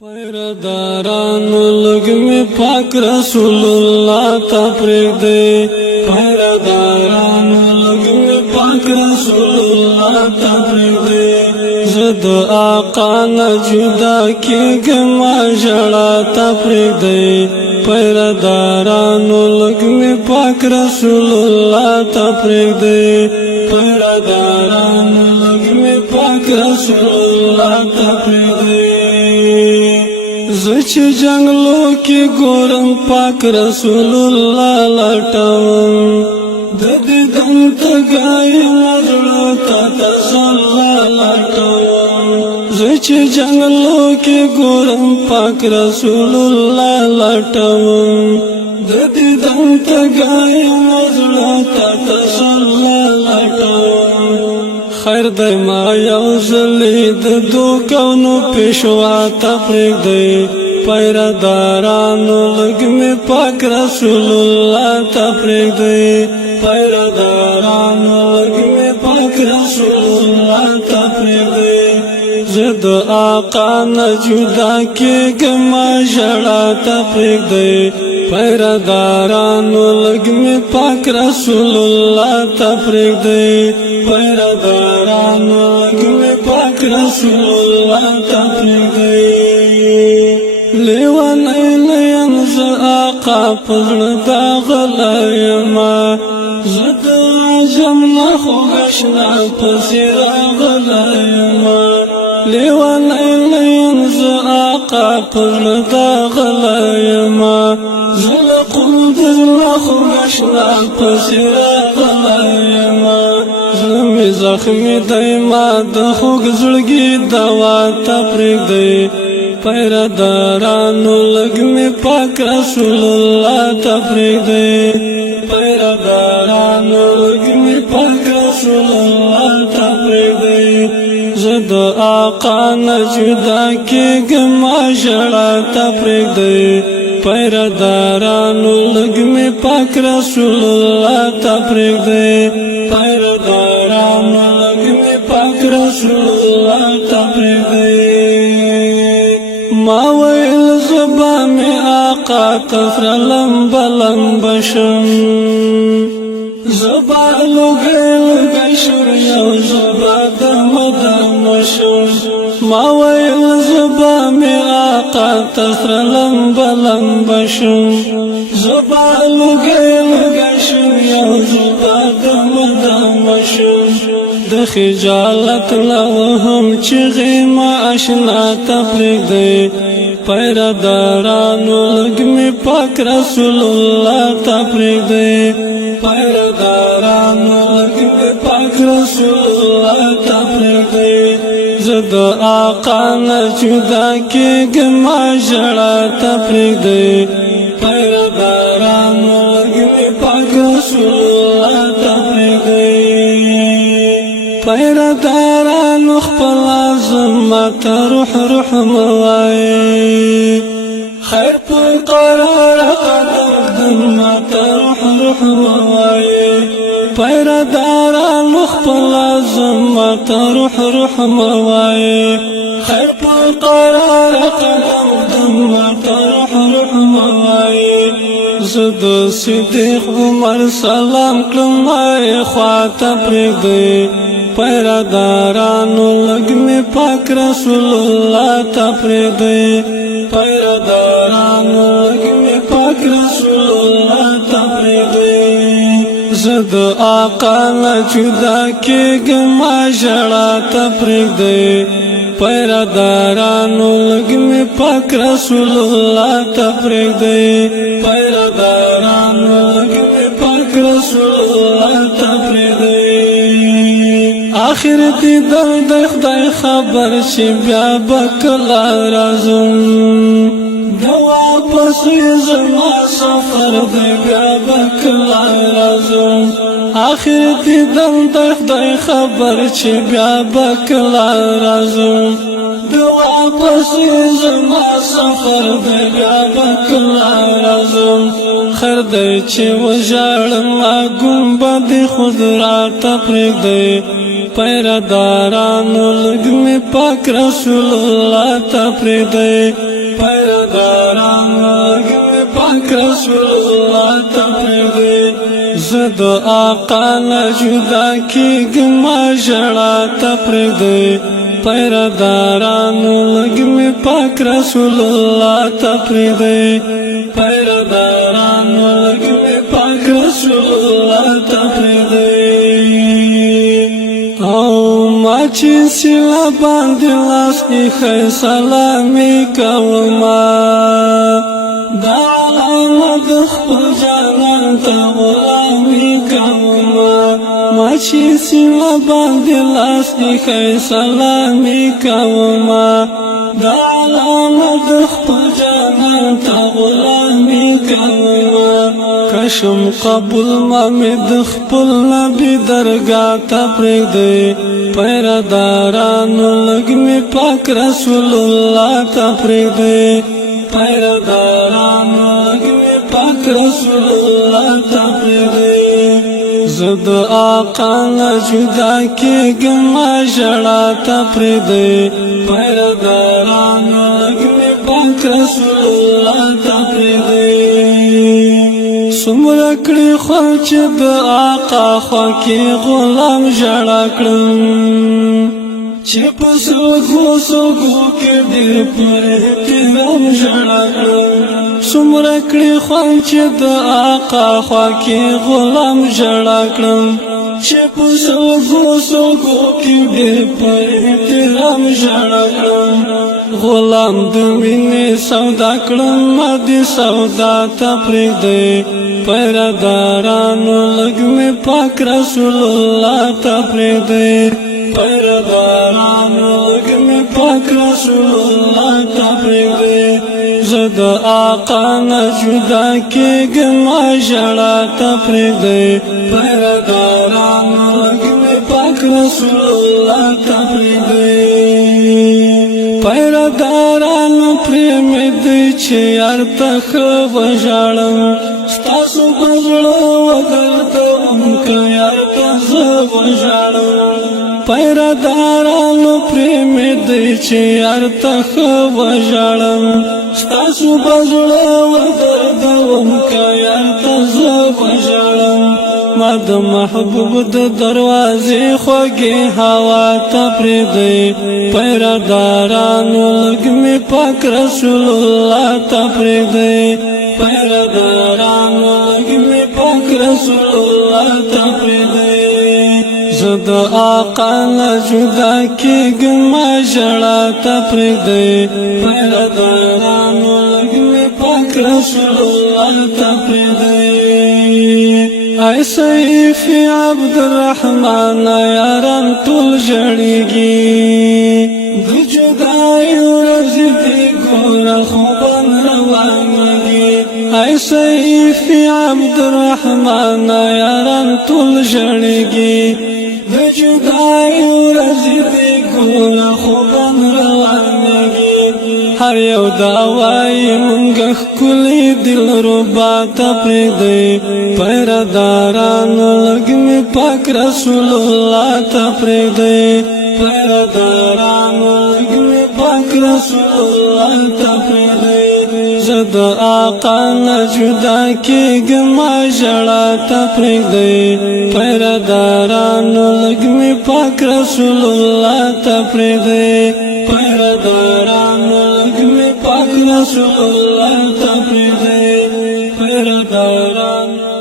پیردارانو لگ میں پاک رسول اللہ تفریق دے پیردارانو لگ میں پاک رسول اللہ تفریق دے زد آقا نہ جدا کی گما جڑا تفریق دے پیردارانو لگ میں پاک رسول اللہ تفریق دے پیردارانو لگ میں پاک رسول اللہ تفریق دے زچ جنگلوں کی گورم پاک رسول اللہ لٹاؤں ددن تگائی مزڑوں تا تسلا لٹاؤں زچ جنگلوں کی گورم پاک رسول اللہ لٹاؤں ددن تگائی مزڑوں تا تسلا لٹاؤں خیر دے ما یوزلی دو کونو پیشوا تفریق دے پیردارانو لگ میں پاک رسول اللہ تفریق دے پیردارانو لگ میں پاک رسول اللہ تفریق دے زد آقا نہ جدا کی گما جڑا تفریق دے پیردارانو لگ میں پاک رسول اللہ تفریق دے پیردارانو لگ میں پاک رسول اللہ تفریق دے لیوان ایلین ز آقا پزر داغلائیما زد عجم نخو گشنا پزر آغلائیما لیوان ایلین ز آقا پزر داغلائیما زل قلدر نخو گشنا پزر آغلائیما زلمی زخمی دیما دخوگ زلگی دوا تفریق دے پیردارانو لگ میں پاک رسول اللہ تفریق دے پیردارانو لگ میں پاک رسول اللہ تفریق دے زد آقا نہ جدا کی گما جڑا تفریق دے پیردارانو لگ میں پاک رسول اللہ تفریق دے پیردارانو لگ میں پاک رسول اللہ تفریق دے ما ویل زبا میں آقا تفر لمبا لمبشم زبا لگی شر یو زبا دم دمشم ما ویل زبا میں آقا تفر لمبا لمبشم زبا لگی شر یو زبا دم دمشم د خجالت لوهم چغی ما اشنا تفریق دے پیردارانو لگ میں پاک رسول اللہ تفریق دے پیردارانو لگ میں پاک رسول اللہ تفریق دے زد آقا نہ جدا کی گما جڑا تفریق دے پیردارانو لگ میں پاک رسول اللہ تفریق دے پیردارانو خپل عظمت روح روح موای خیر پر قرار قدم روح روح موای پیردارانو خپل عظمت روح روح موای خیر پر قرار قدم روح روح موای زد صدیق عمر سلام کلمای خوا تفریق دے پیردارانو لگ میں پاک رسول اللہ تفریق دے پیردارانو لگ میں پاک رسول اللہ تفریق دے زد آقا نہ جدا کی گما جڑا تفریق دے پیردارانو لگ میں پاک رسول اللہ تفریق دے پیردارانو لگ میں پاک رسول اللہ تفریق دے آخر دی درد خدای خبر چی بیا بکلا رازم دوا پسی زما سفر دی بیا بکلا رازم آخر دی درد خدای خبر چی بیا بکلا رازم دوا پسی زما سفر دی بیا بکلا رازم خیر دی چی وجاڑم گنبد خود را تفریق دی پیردارانو لگ میں پاک رسول اللہ تپریدے پیردارانو لگ میں پاک رسول اللہ تپریدے زد آقا نجدا کی گما جڑا تپریدے پیردارانو لگ میں پاک رسول اللہ تپریدے پیردارانو لگ میں پاک رسول اللہ تپریدے چی سیلا باندې لاس ایخی سلامی کوما دا علامت خپل جانان تا غلامی کوما ما چی سیلا باندې لاس ایخی سلامی کوما دا علامت خپل جانان تا غلامی کوما کشم قبول مامد خپل نبی درگاہ تا پریدے پیردارانو لگ میں پاک رسول اللہ تپریدے پیردارانو لگ میں پاک رسول اللہ تپریدے زد آقا نجدا کی گما جڑا تپریدے پیردارانو لگ میں پاک رسول اللہ تپریدے سمرکڑی خوچ د آقا خوکی غلام جڑا کړم چې په سوګو کې ډېر پر احترام جڑا کړم سمرکڑی خوچ د آقا خوکی غلام جڑا کړم چې په سوګو کې ډېر پر احترام جڑا کړم غلام د مینې سودا کړم مدي سودا تپریدے پیردارانو لگ میں پاک رسول اللہ تپریدے پیردارانو لگ میں پاک رسول اللہ تپریدے زد آقا نجدا کی گما جڑا تپریدے پیردارانو لگ میں پاک رسول اللہ تپریدے پیردارانو پریم دی چه یار تخ وجالم ستاسو بزړه ودلتم که یار تخ وجالم پیردارانو پریم دی چه یار تخ وجالم ستاسو بزړه ودلتم که یار تخ وجالم ما د محبوب د دروازې خوږې هوا تپریدې پیردارانو لگ میں پاک رسول اللہ تپریدے پیردارانو لگ میں پاک رسول اللہ تپریدے زد آقا نجدا کی گما جڑا تپریدے پیردارانو لگ میں پاک رسول اللہ تپریدے اے سیفی عبدالرحمن یاران طول جڑیگی دو جدائی ورزی دی گورا خوبان روانگی اے سیفی عبدالرحمن یاران طول جڑیگی دو جدائی ورزی دی گورا خوبان روانگی ہر یو دعوائی منگخ کلی دل ربا تپریدے پیردارانو لگ میں پاک رسول اللہ تپریدے پیردارانو لگ میں پاک رسول اللہ تپریدے زد آقا نجدا کی گما جڑا تپریدے پیردارانو لگ میں پاک رسول اللہ تپریدے پیردارانو لگ میں پاک رسول اللہ تپریدے پیردارانو